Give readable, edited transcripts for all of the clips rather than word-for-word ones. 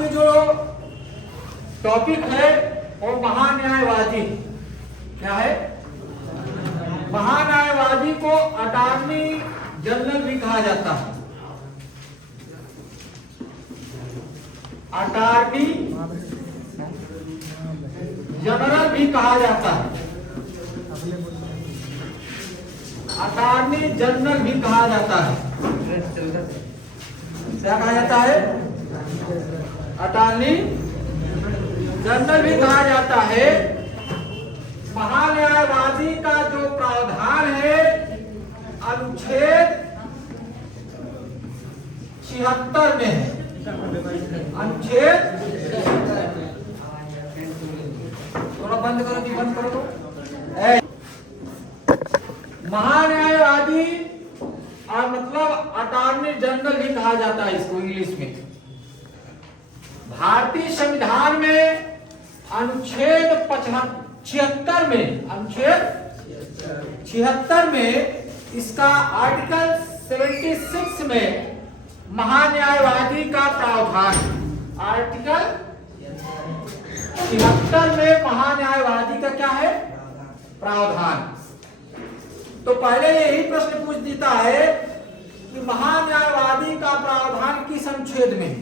आज जो टॉपिक है वो महान्यायवादी। क्या है? महान्यायवादी को अटॉर्नी जनरल भी कहा जाता है। अटॉर्नी जनरल भी कहा जाता है। अटॉर्नी जनरल भी कहा जाता है। क्या कहा जाता है? अटॉर्नी जनरल भी कहा जाता है। महान्यायवादी का जो प्रावधान है अनुच्छेद 76 में है। अनुच्छेद थोड़ा बंद करो जी, बंद करो। महान्यायवादी और मतलब अटॉर्नी जनरल भी कहा जाता है इसको इंग्लिश में। भारतीय संविधान में अनुच्छेद 76 में, अनुच्छेद 76 में इसका आर्टिकल 76 में महान्यायवादी का प्रावधान। आर्टिकल 76 में महान्यायवादी का क्या है? प्रावधान। तो पहले यही प्रश्न पूछ देता है कि महान्यायवादी का प्रावधान किस अनुच्छेद में?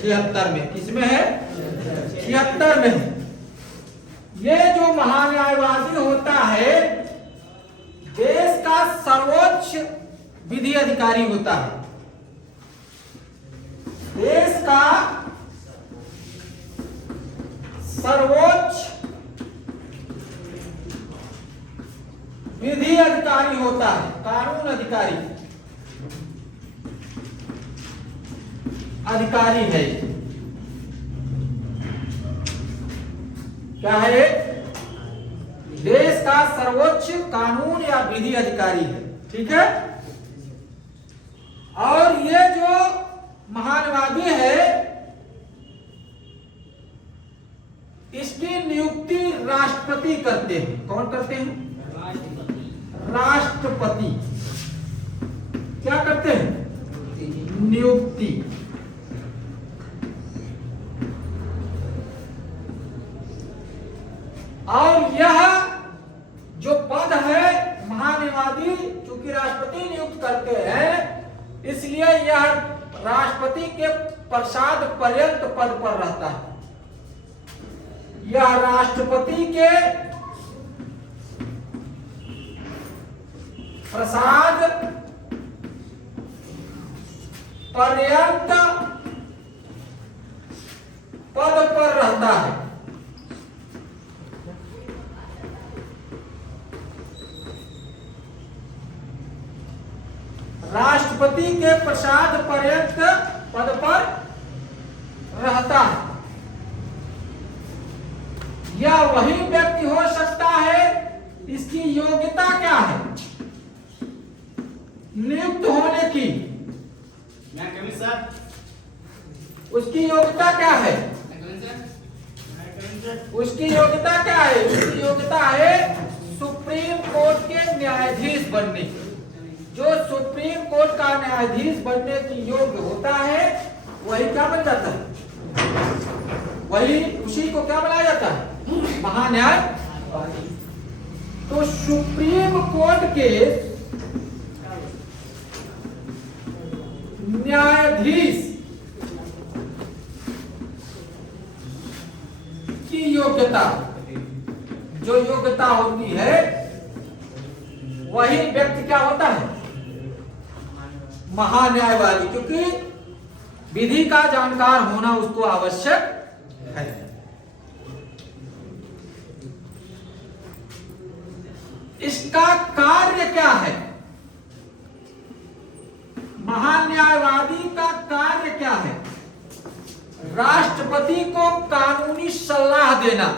76 में। किसमें है? 76 में है। ये जो महान्यायवादी होता है देश का सर्वोच्च विधि अधिकारी होता है। देश का सर्वोच्च विधि अधिकारी होता है, कानून अधिकारी है। क्या है? देश का सर्वोच्च कानून या विधि अधिकारी है। ठीक है। और ये जो महान्यायवादी है इसकी नियुक्ति राष्ट्रपति करते हैं। कौन करते हैं? राष्ट्रपति। क्या करते हैं? नियुक्ति। और यह जो पद है महान्यायवादी चूंकि राष्ट्रपति नियुक्त करते हैं इसलिए यह राष्ट्रपति के प्रसाद पर्यंत पद पर रहता है। यह राष्ट्रपति के प्रसाद पर्यंत पद पर रहता है। राष्ट्रपति के प्रसाद पर्यंत पद पर रहता है। यह वही व्यक्ति हो सकता है। इसकी योग्यता क्या है? नियुक्त होने की उसकी योग्यता क्या है? उसकी योग्यता क्या है? उसकी योग्यता है सुप्रीम कोर्ट के न्यायाधीश बनने की। जो सुप्रीम कोर्ट का न्यायाधीश बनने की योग्य होता है वही क्या बन जाता है? वही उसी को क्या बनाया जाता है? महान्यायवादी। तो सुप्रीम कोर्ट के न्यायाधीश की योग्यता, जो योग्यता होती है वही व्यक्ति क्या होता है? महान्यायवादी। क्योंकि विधि का जानकार होना उसको आवश्यक है। इसका कार्य क्या है? महान्यायवादी का कार्य क्या है? राष्ट्रपति को कानूनी सलाह देना।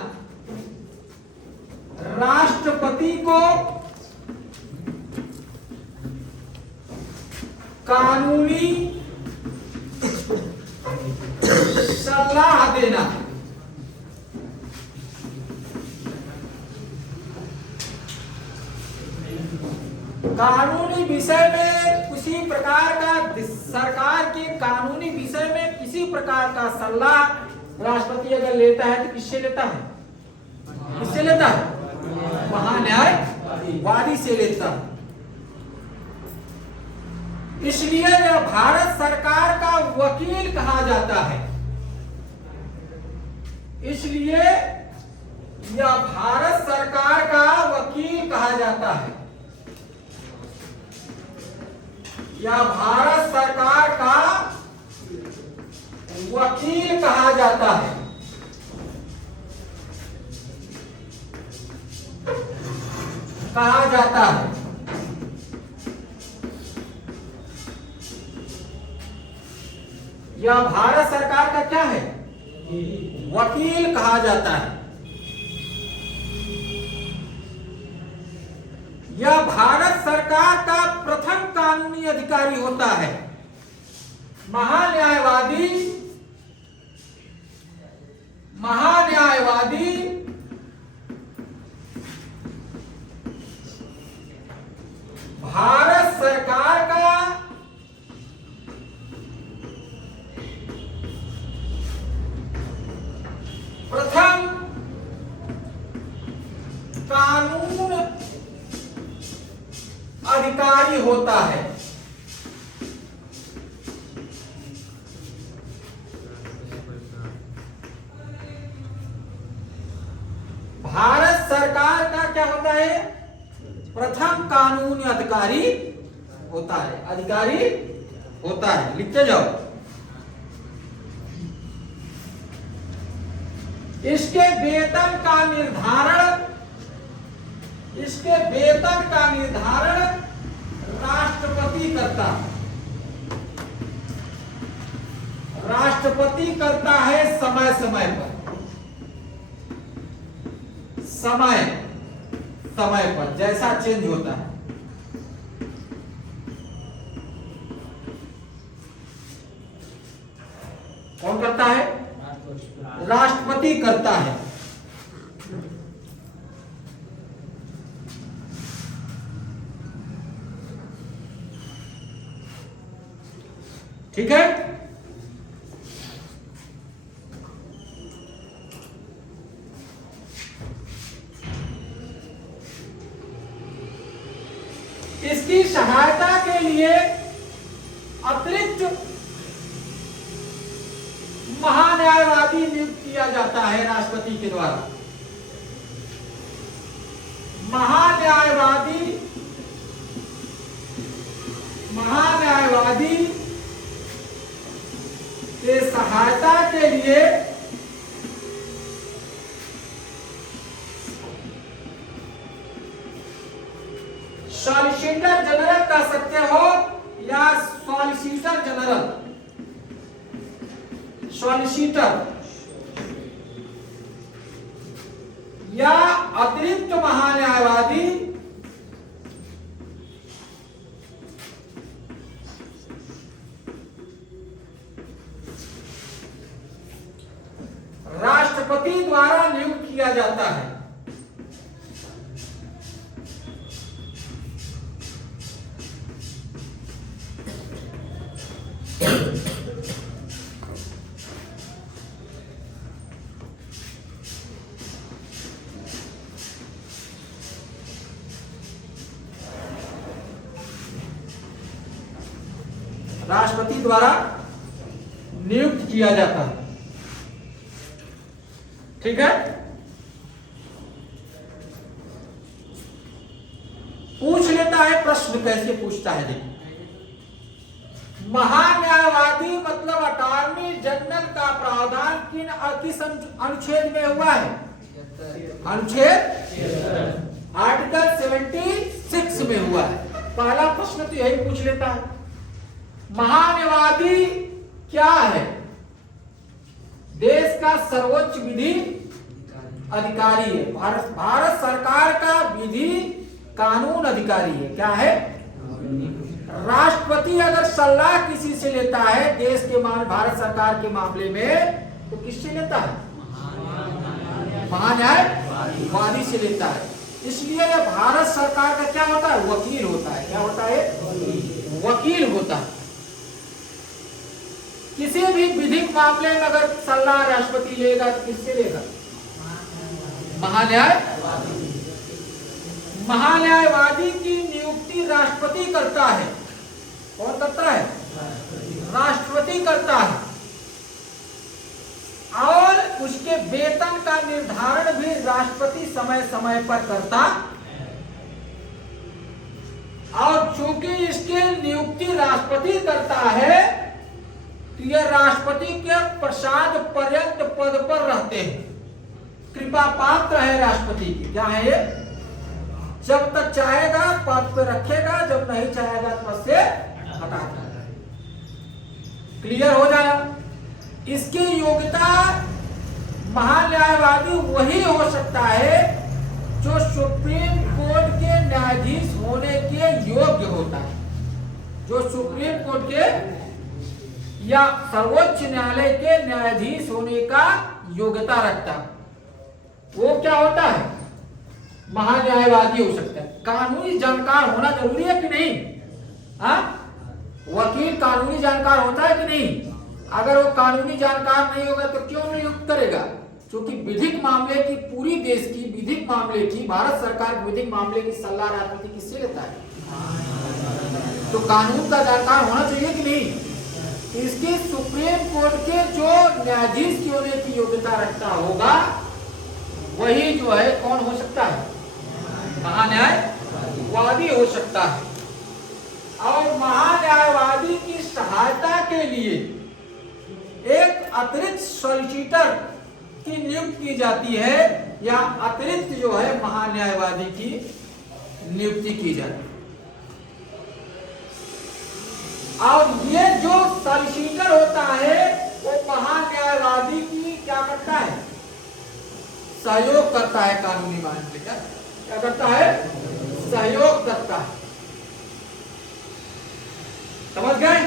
राष्ट्रपति को कानूनी सलाह देना। कानूनी विषय में किसी प्रकार का सरकार के कानूनी विषय में किसी प्रकार का सलाह राष्ट्रपति अगर लेता है तो किससे लेता है? किससे लेता है? महान्यायवादी से लेता है। इसलिए यह भारत सरकार का वकील कहा जाता है। इसलिए यह भारत सरकार का वकील कहा जाता है। यह भारत सरकार का वकील कहा जाता है। कहा जाता है। यह भारत सरकार का क्या है? वकील कहा जाता है। यह भारत सरकार का प्रथम कानूनी अधिकारी होता है। महान्यायवादी भारत सरकार का प्रथम कानून अधिकारी होता है। भारत सरकार का क्या होता है? प्रथम कानूनी अधिकारी होता है। अधिकारी होता है। लिखते जाओ। इसके वेतन का निर्धारण राष्ट्रपति करता है। राष्ट्रपति करता है समय समय पर जैसा चेंज होता है। कौन करता है? राष्ट्रपति करता है। ठीक है। इसकी सहायता के लिए अतिरिक्त महान्यायवादी नियुक्त किया जाता है राष्ट्रपति के द्वारा। महान्यायवादी के सहायता के लिए सॉलिसिटर जनरल कह सकते हो या सॉलिसिटर जनरल, सॉलिसिटर या अतिरिक्त महान्यायवादी राष्ट्रपति द्वारा नियुक्त किया जाता है। राष्ट्रपति द्वारा नियुक्त किया जाता है। ठीक है। पूछ लेता है प्रश्न, कैसे पूछता है देखिए। महान्यायवादी मतलब अटॉर्नी जनरल का प्रावधान किस अनुच्छेद में हुआ है? अनुच्छेद आर्टिकल 76 में हुआ है। पहला प्रश्न तो यही पूछ लेता है। महान्यायवादी क्या है? देश का सर्वोच्च विधि अधिकारी है। भारत सरकार का विधि कानून अधिकारी है। क्या है? राष्ट्रपति अगर सलाह किसी से लेता है देश के भारत सरकार के मामले में तो किससे लेता है? महान्यायवादी से लेता है। इसलिए यह भारत सरकार का क्या होता है? वकील होता है। क्या होता है? वकील होता है। किसी भी विधिक मामले में अगर सलाह राष्ट्रपति लेगा तो किससे लेगा? महान्यायवादी की नियुक्ति राष्ट्रपति करता है। कौन करता है? राष्ट्रपति करता है। और उसके वेतन का निर्धारण भी राष्ट्रपति समय समय पर करता। और चूंकि इसकी नियुक्ति राष्ट्रपति करता है तो यह राष्ट्रपति के प्रसाद पर्यंत पद पर रहते हैं। कृपा पात्र है राष्ट्रपति की। क्या है ये? जब तक चाहेगा पद पर रखेगा, जब नहीं चाहेगा तो पद से हटा देगा। क्लियर हो जाए? इसकी योग्यता महान्यायवादी वही हो सकता है जो सुप्रीम कोर्ट के न्यायाधीश होने के योग्य होता है। जो सुप्रीम कोर्ट के या सर्वोच्च न्यायालय के न्यायाधीश होने का योग्यता रखता है, वो क्या होता है? महान्यायवादी हो सकता है। कानूनी जानकार होना जरूरी है कि नहीं? वकील कानूनी जानकार होता है कि नहीं? अगर वो कानूनी जानकार नहीं होगा तो क्यों नियुक्त करेगा? क्योंकि विधिक मामले की, पूरी देश की विधिक मामले की, भारत सरकार के विधिक मामले की सलाह राष्ट्रपति किससे लेता है? तो कानून का जानकार होना चाहिए कि नहीं? इसके सुप्रीम कोर्ट के जो न्यायाधीश की होने की योग्यता रखता होगा वही जो है कौन हो सकता है? महान्यायवादी हो सकता है। और महान्यायवादी की सहायता के लिए एक अतिरिक्त सॉलिसिटर की नियुक्ति की जाती है, या अतिरिक्त जो है महान्यायवादी की नियुक्ति की जाती है। और ये जो सॉलिसिटर होता है वो महान्यायवादी की क्या करता है? सहयोग करता है। कानूनी मामले का क्या करता है? सहयोग करता है। समझ गए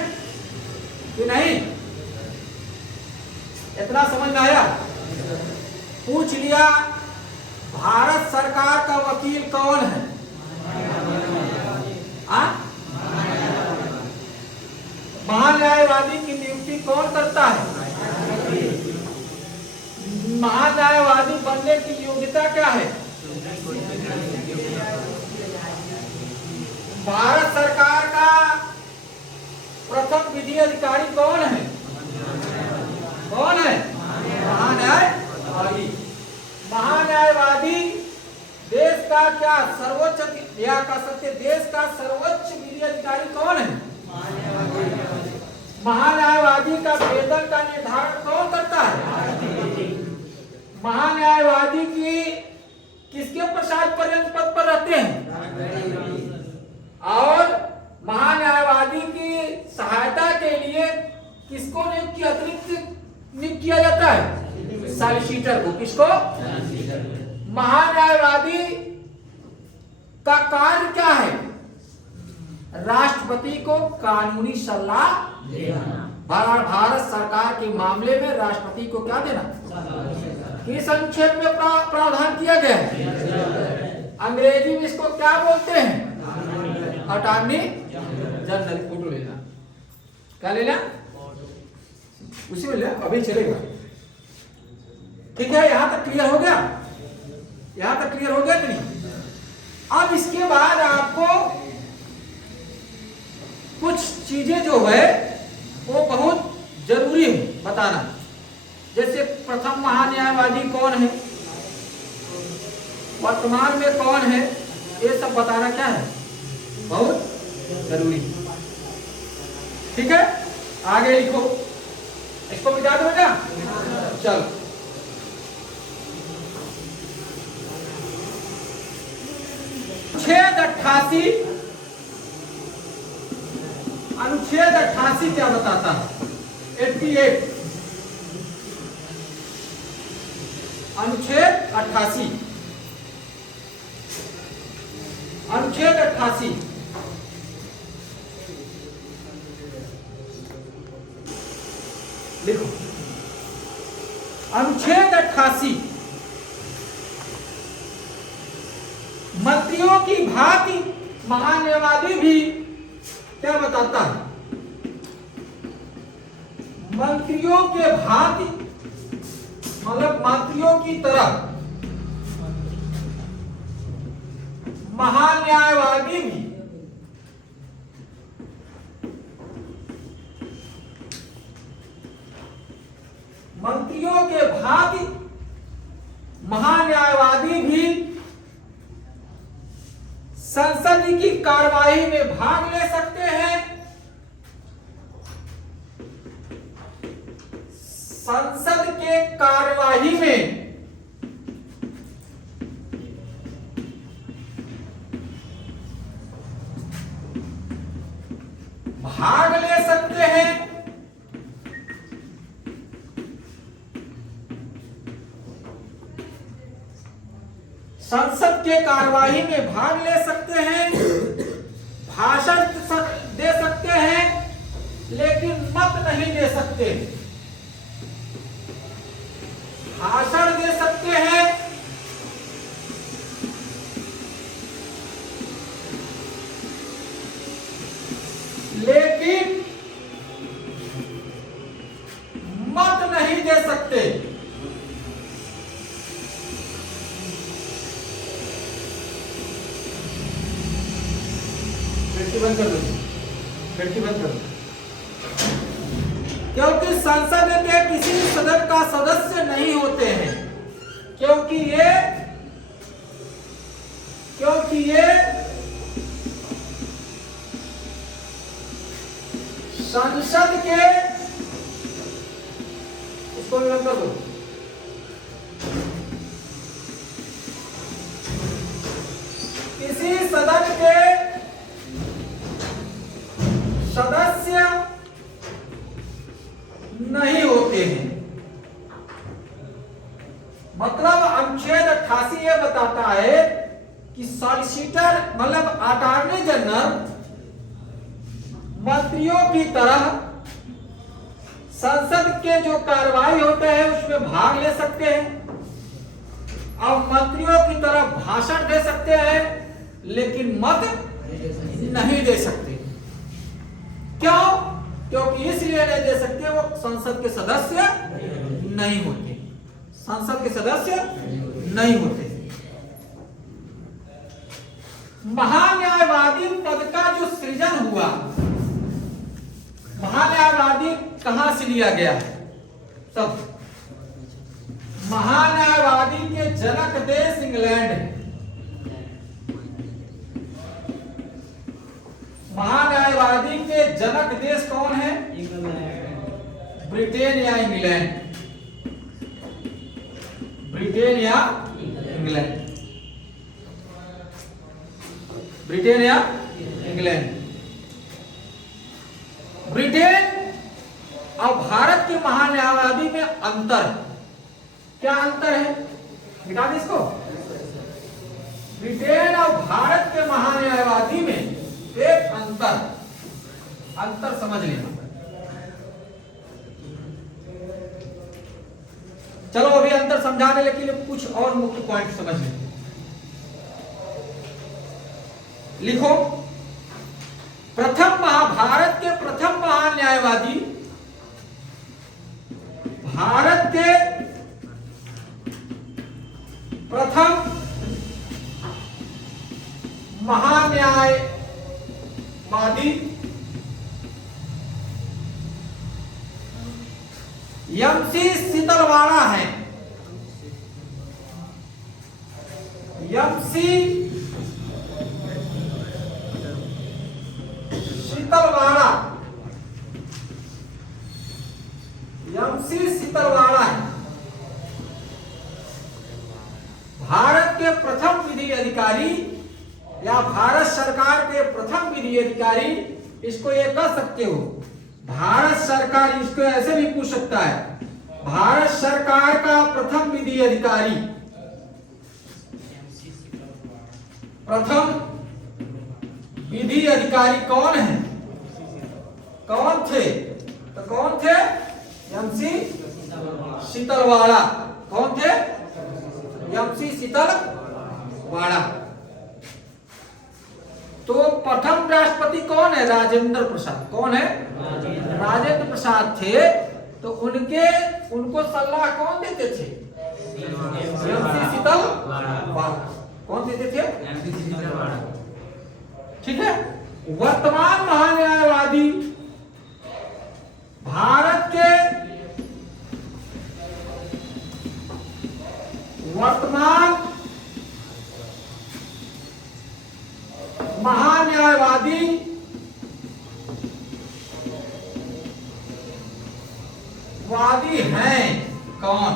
कि नहीं? इतना समझ में आया? पूछ लिया भारत सरकार का वकील कौन है? महान्यायवादी की नियुक्ति कौन करता है? महान्यायवादी बनने की योग्यता क्या है? भारत सरकार का प्रथम विधि अधिकारी कौन है? कौन है? महान्यायवादी। महान्यायवादी देश का क्या सर्वोच्च, या कह सकते देश का सर्वोच्च विधि अधिकारी कौन है? महान्यायवादी का वेतन का निर्धारण कौन करता है? महान्यायवादी की किसके प्रसाद पर्यंत पद पर रहते हैं? और महान्यायवादी की सहायता के लिए किसको अतिरिक्त नियुक्त किया जाता है? सॉलिसिटर को। किसको? महान्यायवादी का कार्य क्या है? राष्ट्रपति को कानूनी सलाह देना। भारत सरकार के मामले में राष्ट्रपति को क्या देना? किस अनुच्छेद में प्रावधान किया गया है? अंग्रेजी में इसको क्या बोलते हैं? Attorney general. फोटो लेना, क्या लेना? उसी में ले, अभी चलेगा। ठीक है, यहां तक क्लियर हो गया? यहां तक क्लियर हो गया कि नहीं? अब इसके बाद आपको कुछ चीजें जो है वो बहुत जरूरी है बताना। जैसे प्रथम महान्यायवादी कौन है, वर्तमान में कौन है, ये सब बताना क्या है? बहुत जरूरी। ठीक है, आगे लिखो। इसको मिटा दो बेटा। चलो, अनुच्छेद 88 क्या बताता है? 88 अनुच्छेद 88। अनुच्छेद 88 लिखो। अनुच्छेद 88 मंत्रियों की भांति महान्यायवादी भी क्या बताता है? मंत्रियों के भांति, मतलब मंत्रियों की तरह महान्यायवादी भी मंत्रियों के भांति महान्यायवादी भी संसद की कार्यवाही में भाग ले सकते हैं। संसद के कार्यवाही में भाग ले सकते हैं। संसद के कार्यवाही में भाग ले सकते हैं, भाषण दे सकते हैं, लेकिन मत नहीं दे सकते। भाषण दे सकते हैं, लेकिन मत नहीं दे सकते। खिड़की बंद कर दो, खिड़की बंद कर दो। क्योंकि संसद के किसी सदन का सदस्य नहीं होते हैं, क्योंकि ये संसद के, इसको भी बंद कर दो, किसी सदन के सदस्य नहीं होते हैं। मतलब अनुच्छेद 88 ये बताता है कि सॉलिसिटर मतलब अटॉर्नी जनरल मंत्रियों की तरह संसद के जो कार्यवाही होते हैं उसमें भाग ले सकते हैं और मंत्रियों की तरह भाषण दे सकते हैं, लेकिन मत नहीं दे सकते। क्यों? क्योंकि इसलिए नहीं दे सकते, वो संसद के सदस्य नहीं होते, संसद के सदस्य नहीं होते। महान्यायवादी पद का जो सृजन हुआ, महान्यायवादी कहां से लिया गया? सब महान्यायवादी के जनक देश इंग्लैंड है। महान्यायवादी के जनक देश कौन है? ब्रिटेन या इंग्लैंड, ब्रिटेन या इंग्लैंड, ब्रिटेन या इंग्लैंड। ब्रिटेन और भारत के महान्यायवादी में अंतर, क्या अंतर है? मिटा दे इसको। ब्रिटेन और भारत के महान्यायवादी में एक अंतर समझ लेना। चलो अभी अंतर समझाने के लिए कुछ और मुख्य पॉइंट समझ लें। लिखो, भारत के प्रथम महान्यायवादी, भारत के प्रथम महान्यायवादी एम.सी. शीतलवाड़ा है। एम.सी. शीतलवाड़ा, एम.सी. शीतलवाड़ा है भारत के प्रथम विधि अधिकारी या भारत सरकार के प्रथम विधि अधिकारी। इसको ये कह सकते हो भारत सरकार, इसको ऐसे भी पूछ सकता है, भारत सरकार का प्रथम विधि अधिकारी, प्रथम विधि अधिकारी कौन है? कौन थे? तो कौन थे? एम.सी. शीतलवाड़ा। कौन थे? एम.सी. शीतलवाड़ा। तो प्रथम राष्ट्रपति कौन है? राजेंद्र प्रसाद। कौन है? राजेंद्र प्रसाद थे तो उनको सलाह कौन देते थे? एमसी शीतल कौन देते थे? ठीक है। वर्तमान महान्यायवादी भारत के वर्तमान महान्यायवादी हैं कौन?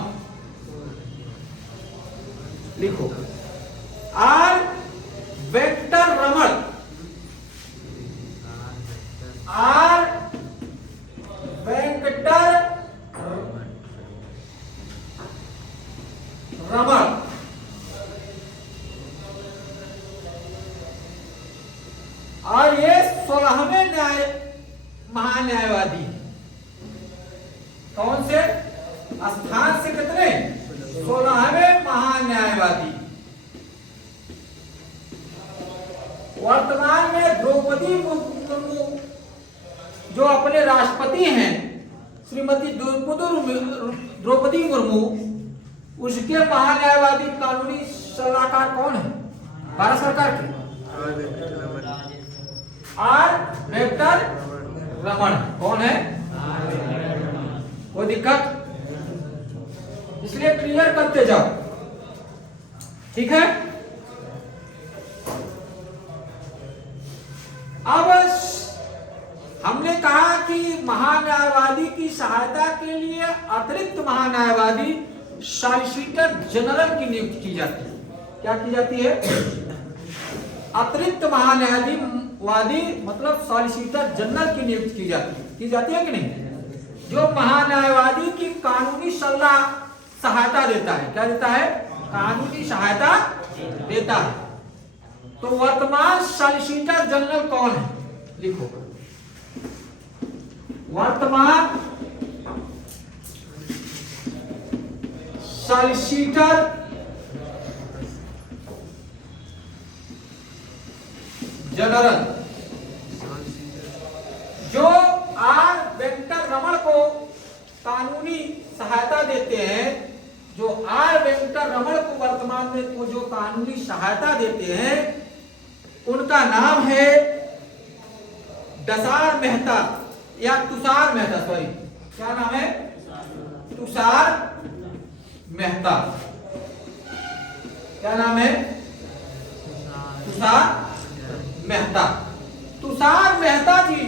लिखो। आर वेंकटरमण, आर वेंकटरमण, और ये 16वें महान्यायवादी। कौन से स्थान से? कितने? 16वें महान्यायवादी। वर्तमान में द्रौपदी मुर्मू जो अपने राष्ट्रपति हैं, श्रीमती द्रौपदी मुर्मू, उसके महान्यायवादी कानूनी सलाहकार कौन है भारत सरकार के? आर वेंकटरमण। कौन है? कोई दिक्कत? इसलिए क्लियर करते जाओ, ठीक है। अब हमने कहा कि महान्यायवादी की सहायता के लिए अतिरिक्त महान्यायवादी सॉलिसिटर जनरल की नियुक्ति की जाती है। क्या की जाती है? अतिरिक्त महान्यायवादी मतलब सॉलिसिटर जनरल की नियुक्ति की जाती है कि नहीं? जो महान्यायवादी की कानूनी सहायता देता है। क्या देता है? कानूनी सहायता देता है। तो वर्तमान सॉलिसिटर जनरल कौन है? लिखो। वर्तमान सॉलिसिटर जनरल जो आर वेंकटरमण को कानूनी सहायता देते हैं, जो आर वेंकटरमण को वर्तमान में जो कानूनी सहायता देते हैं, उनका नाम है दसार मेहता या तुषार मेहता। सॉरी, क्या नाम है? तुषार मेहता। क्या नाम है? तुषार मेहता। तुषार मेहता जी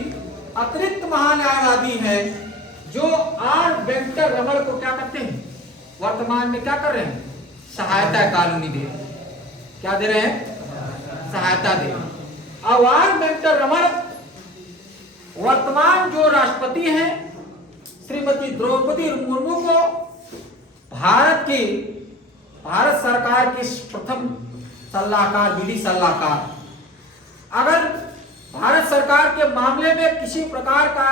अतिरिक्त महान्यायवादी हैं जो आर वेंकटरमण को क्या करते हैं? वर्तमान में क्या कर रहे हैं? सहायता कानूनी दे। क्या दे रहे हैं? सहायता दे। अब आर वेंकटरमण वर्तमान जो राष्ट्रपति हैं श्रीमती द्रौपदी मुर्मू को भारत सरकार की प्रथम सलाहकार, विधि सलाहकार, अगर भारत सरकार के मामले में किसी प्रकार का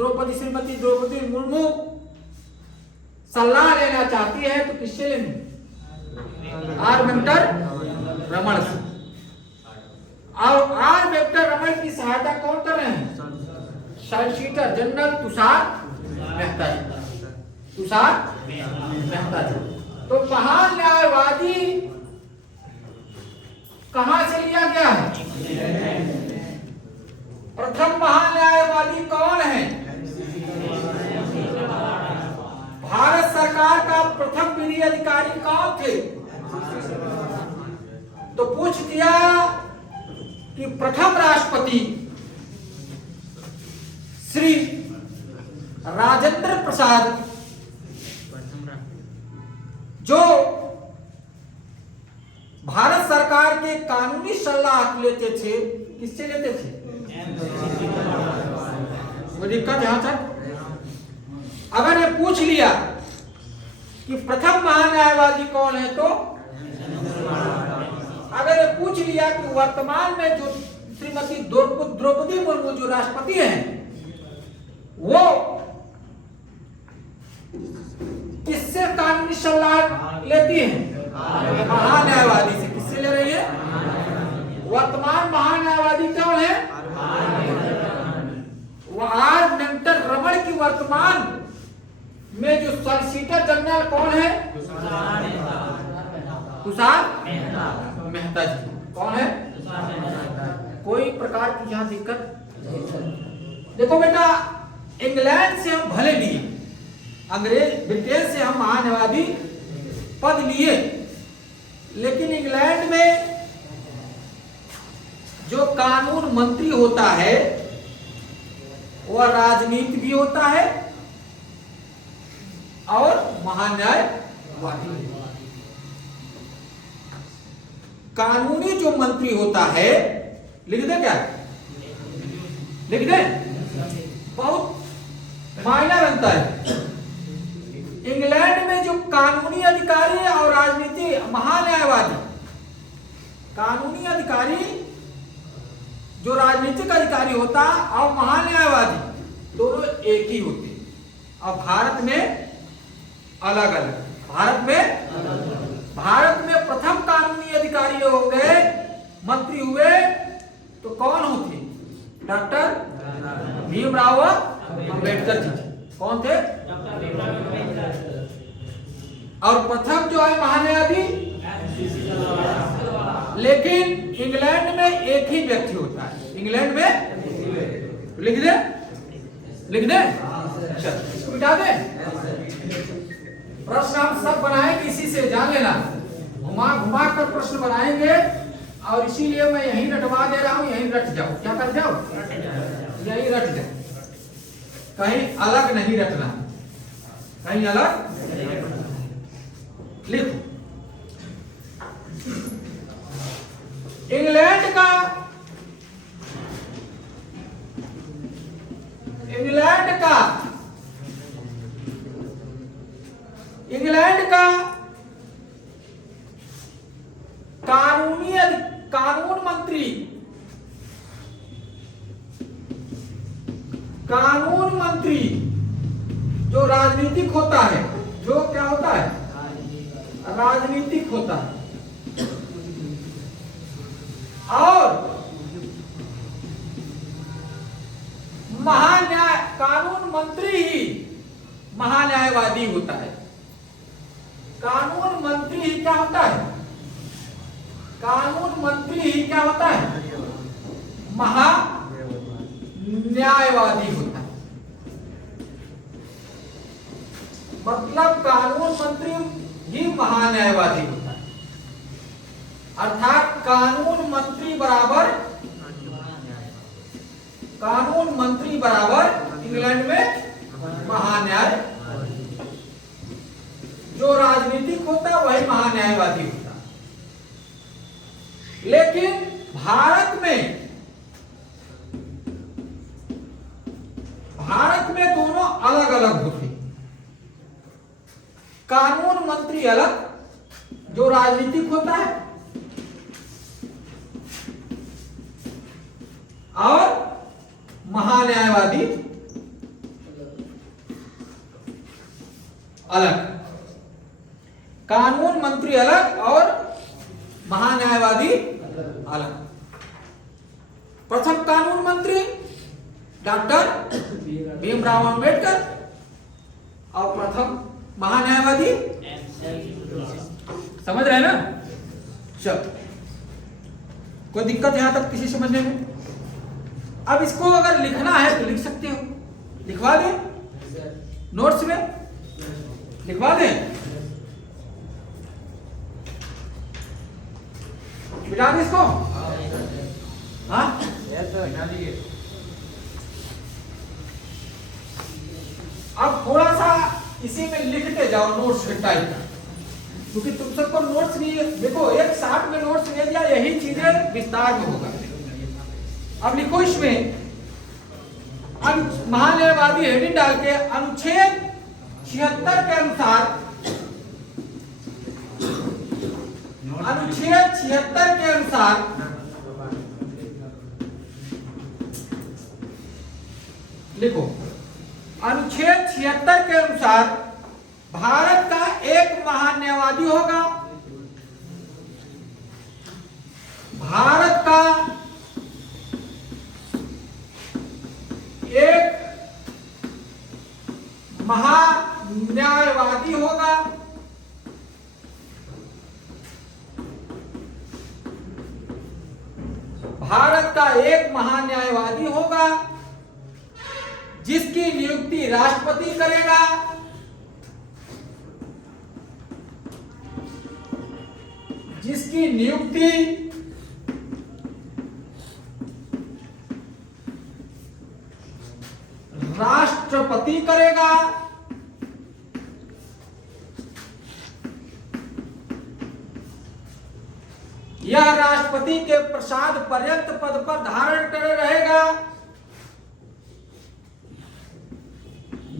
श्रीमती द्रौपदी मुर्मू सलाह लेना चाहती है तो किससे लेनी? आर वेंकटरमण से। और आर वेंकटरमण की सहायता कौन कर रहे हैं? सॉलिसिटर जनरल तुषार मेहता जी। तुषार मेहता जी। तो महान्यायवादी कहां से लिया गया है? प्रथम महान्यायवादी कौन है? भारत सरकार का प्रथम विधि अधिकारी कौन थे? तो पूछ दिया कि प्रथम राष्ट्रपति श्री राजेंद्र प्रसाद जो भारत सरकार के कानूनी सलाह लेते थे, किससे लेते थे? कोई दिक्कत यहां तक? अगर ये पूछ लिया कि प्रथम महान्यायवादी कौन है, तो अगर ये पूछ लिया कि वर्तमान में जो श्रीमती द्रौपदी मुर्मू जो राष्ट्रपति हैं, वो किससे कानूनी सलाह लेती हैं? महान्यायवादी से। किससे ले रही है? वर्तमान महान्यायवादी कौन है? वो आर वेंकटरमण की वर्तमान में जो सॉलिसिटर जनरल कौन है? तुषार मेहता जी। कौन है? कोई प्रकार की यहाँ दिक्कत? देखो बेटा, इंग्लैंड से हम भले लिए, अंग्रेज ब्रिटेन से हम महान्यायवादी पद लिए, लेकिन इंग्लैंड में जो कानून मंत्री होता है वह राजनीति भी होता है और महान्यायवादी। कानूनी जो मंत्री होता है, लिख दे क्या? लिख दे, बहुत मायना बनता है। इंग्लैंड में जो कानूनी अधिकारी और राजनीति महान्यायवादी, कानूनी अधिकारी जो राजनीतिक अधिकारी होता और महान्यायवादी दोनों एक ही होते हैं। और भारत में अलग अलग, भारत में प्रथम कानूनी अधिकारी हो गए, मंत्री हुए तो कौन होते? डॉक्टर भीमराव अंबेडकर जी। कौन थे? और प्रथम जो है महान्यायवादी, लेकिन इंग्लैंड में एक ही व्यक्ति होता है। इंग्लैंड में लिख दे, लिख दे, इसको मिटा दे। प्रश्न हम सब बनाएंगे, इसी से जान लेना, घुमा घुमा कर प्रश्न बनाएंगे, और इसीलिए मैं यहीं रटवा दे रहा हूं, यहीं रट जाओ। क्या कर जाओ? यहीं रट जाओ, कहीं अलग नहीं रटना, कहीं अलग लिखो। इंग्लैंड का कानून मंत्री जो राजनीतिक होता है, जो क्या होता है? राजनीतिक होता है। और महान्याय कानून मंत्री ही महान्यायवादी होता है। कानून मंत्री ही क्या होता है? कानून मंत्री ही क्या होता है? महान्यायवादी होता है। मतलब कानून मंत्री ही महान्यायवादी होता है, अर्थात कानून मंत्री बराबर इंग्लैंड में महान्याय, जो राजनीतिक होता है वही महान्यायवादी होता है। लेकिन भारत में दोनों अलग अलग होते, कानून मंत्री अलग जो राजनीतिक होता है, और महान्यायवादी अलग। कानून मंत्री अलग और महान्यायवादी अलग। प्रथम कानून मंत्री डॉक्टर भीमराव अंबेडकर और प्रथम महान्यायवादी, समझ रहे हैं ना? चलो, कोई दिक्कत यहां तक किसी समझने में? अब इसको अगर लिखना है तो लिख सकते हो, लिखवा दें नोट्स में, लिखवा दें, बिठा दें इसको। हाँ, अब थोड़ा सा इसी में लिखते जाओ नोट्स के टाइप, क्योंकि तुम सबको नोट्स भी देखो, एक साथ में नोट्स ले दिया, यही चीजें विस्तार में होगा। अब लिखो इसमें महान्यायवादी हेडिंग डाल के अनुच्छेद 76 के अनुसार, अनुच्छेद 76 के अनुसार लिखो, अनुच्छेद 76 के अनुसार भारत का एक महान्यायवादी होगा। भारत का एक महान्यायवादी महान्यायवादी होगा। भारत का एक महान्यायवादी होगा जिसकी नियुक्ति राष्ट्रपति करेगा। जिसकी नियुक्ति राष्ट्रपति करेगा। यह राष्ट्रपति के प्रसाद पर्यंत पद पर धारण करे रहेगा।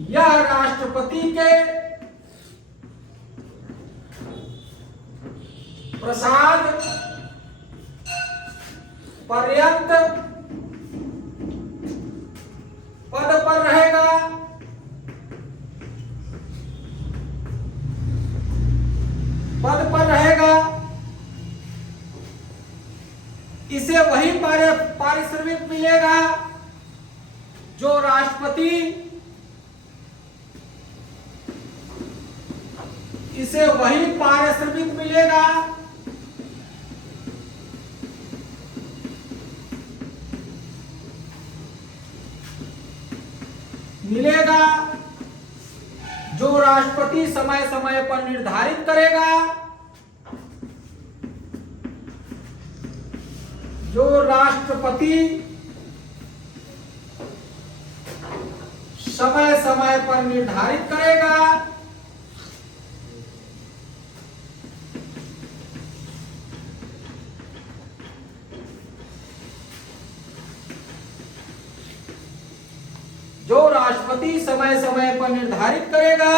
यह राष्ट्रपति के प्रसाद पर्यंत पद पर रहेगा। पद पर रहेगा। इसे वही पारिश्रमिक मिलेगा जो राष्ट्रपति इसे वही पारिश्रमिक मिलेगा जो राष्ट्रपति समय समय पर निर्धारित करेगा। जो राष्ट्रपति समय समय पर निर्धारित करेगा। जो राष्ट्रपति समय समय पर निर्धारित करेगा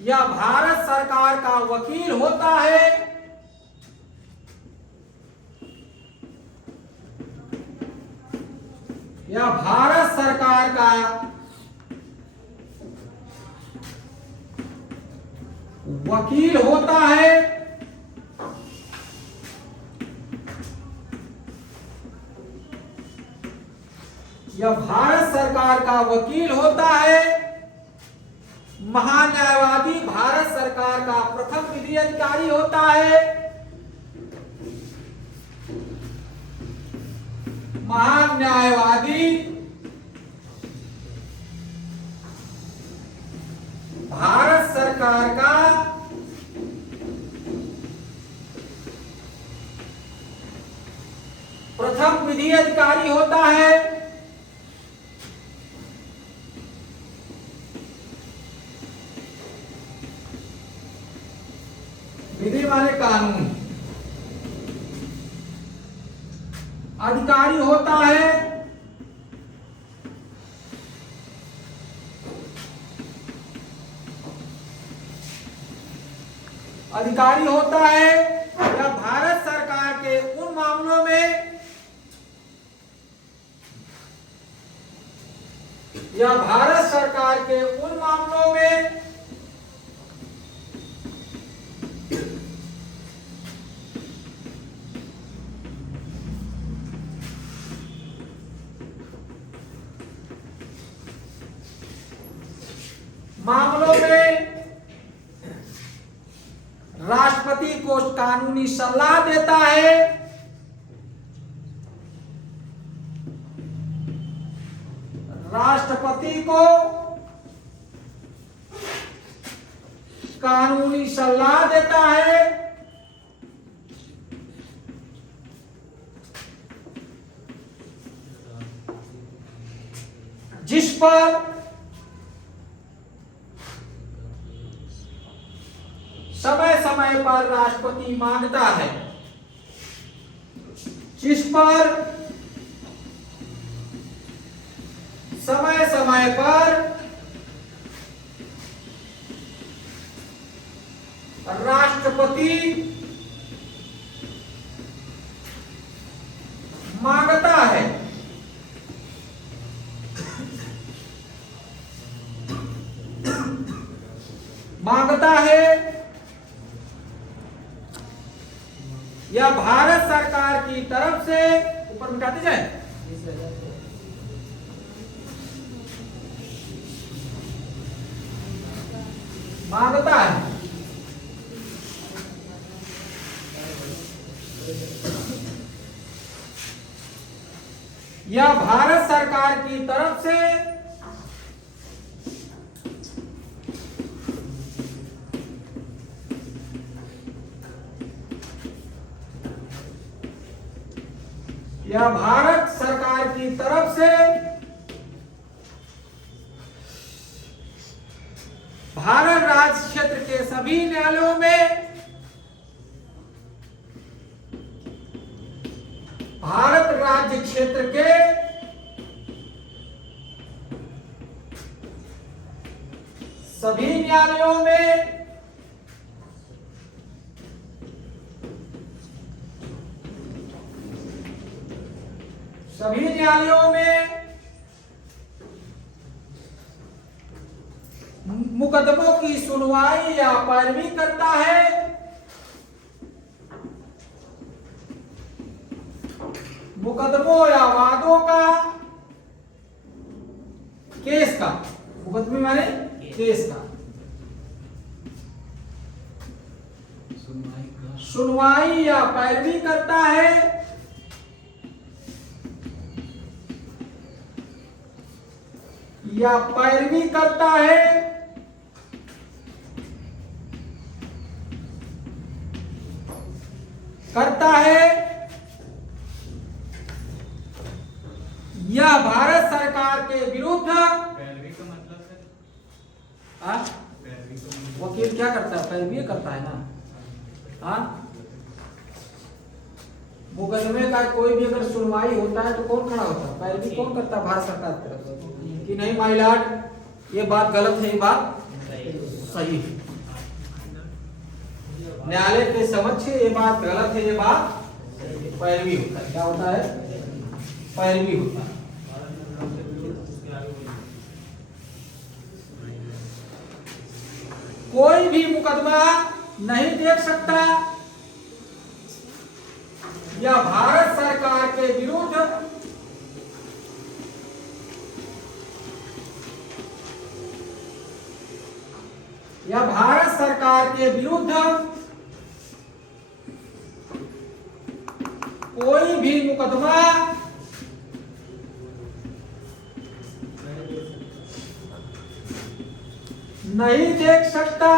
या भारत सरकार का वकील होता है। या भारत सरकार का वकील होता है। या भारत सरकार का वकील होता है। महान्यायवादी भारत सरकार का प्रथम विधि अधिकारी होता है। महान्यायवादी भारत सरकार का प्रथम विधि अधिकारी होता है। विधि माने कानून। अधिकारी होता है या भारत सरकार के उन मामलों में राष्ट्रपति को कानूनी सलाह देता है। राष्ट्रपति को कानूनी सलाह देता है। जिस पर समय समय पर राष्ट्रपति मांगता है। जिस पर समय समय पर राष्ट्रपति मांगता है। या भारत सरकार की तरफ से ऊपर मिटाते जाए। मांगता है। या भारत सरकार की तरफ से भारत राज्य क्षेत्र के सभी न्यायालयों में भारत राज्य क्षेत्र के सभी न्यायालयों में मुकदमों की सुनवाई या पैरवी करता है। मुकदमों या वादों का, केस का, मुकदमे माने केस का सुनवाई या पैरवी करता है। या पैरवी करता है या भारत सरकार के विरुद्ध। पैरवी का मतलब है वकील क्या करता है? पैरवी करता है ना। मुकदमे का कोई भी अगर सुनवाई होता है तो कौन खड़ा होता है? पैरवी कौन करता है? भारत सरकार की तरफ से कि नहीं माय लॉर्ड ये बात गलत है, ये बात सही है। न्यायालय के समक्ष ये बात गलत है, ये बात पैरवी होता है। क्या होता है? पैरवी होता है। कोई भी मुकदमा नहीं देख सकता या भारत सरकार के विरुद्ध कोई भी मुकदमा नहीं देख सकता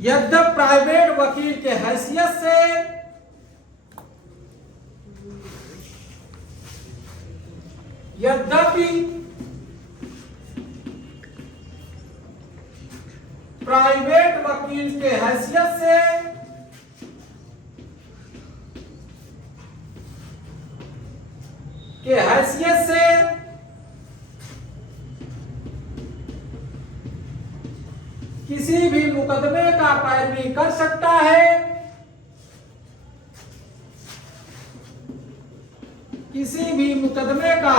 यद्यपि प्राइवेट वकील के हैसियत से प्राइवेट वकील के हैसियत से किसी भी मुकदमे का पैरवी कर सकता है। किसी भी मुकदमे का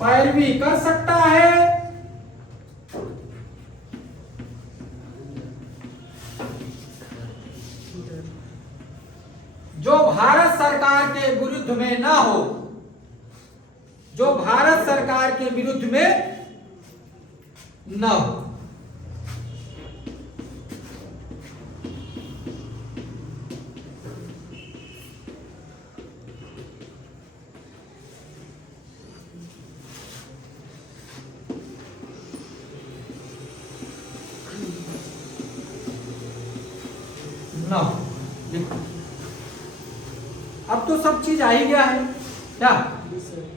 पैरवी कर सकता है। जो भारत सरकार के विरुद्ध में ना हो, जो भारत सरकार के विरुद्ध में न हो। लिखो। अब तो सब चीज आ ही गया है। क्या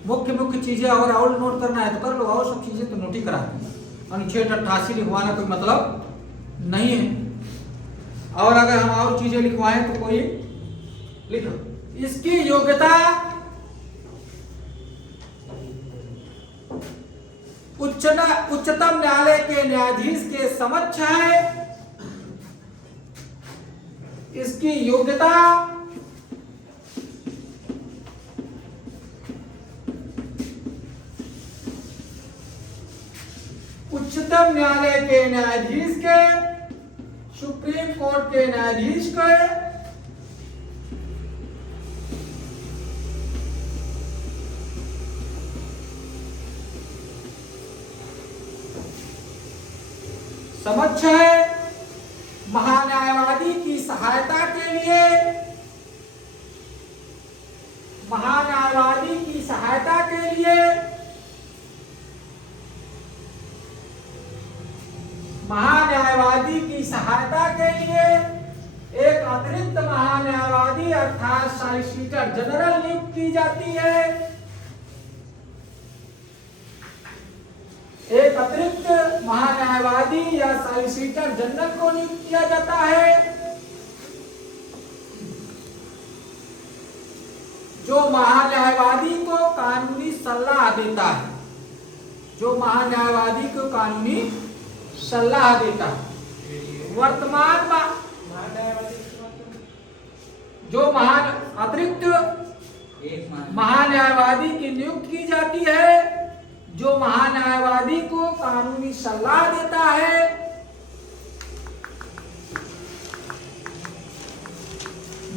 मुख्य चीजें अगर और नोट करना है तो कर लो, और सब चीजें तो नोट ही करा देंगे। अनुच्छेद 88 लिखवाना कोई मतलब नहीं है। और अगर हम और चीजें लिखवाएं तो कोई लिखो। इसकी योग्यता उच्चतम न्यायालय के न्यायाधीश के समक्ष है। इसकी योग्यता उच्चतम न्यायालय के न्यायाधीश के, सुप्रीम कोर्ट के न्यायाधीश के समक्ष है महान्यायवादी की सहायता के लिए, महान्यायवादी की सहायता के लिए, महान्यायवादी की सहायता के लिए एक अतिरिक्त महान्यायवादी अर्थात सॉलिसिटर जनरल नियुक्त की जाती है। एक अतिरिक्त महान्यायवादी या सॉलिसिटर जनरल को नियुक्त किया जाता है, जो महान्यायवादी को कानूनी सलाह देता है, जो महान्यायवादी को कानूनी सलाह देता है। वर्तमान जो अतिरिक्त महान्यायवादी की नियुक्त की जाती है, जो महान्यायवादी को कानूनी सलाह देता है,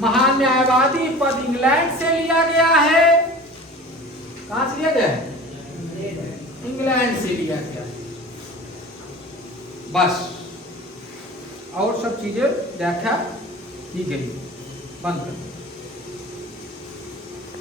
महान्यायवादी पद इंग्लैंड से लिया गया है। कहां से लिया गया है? इंग्लैंड से लिया गया है। बस और सब चीजें व्याख्या की गई। बंद कर।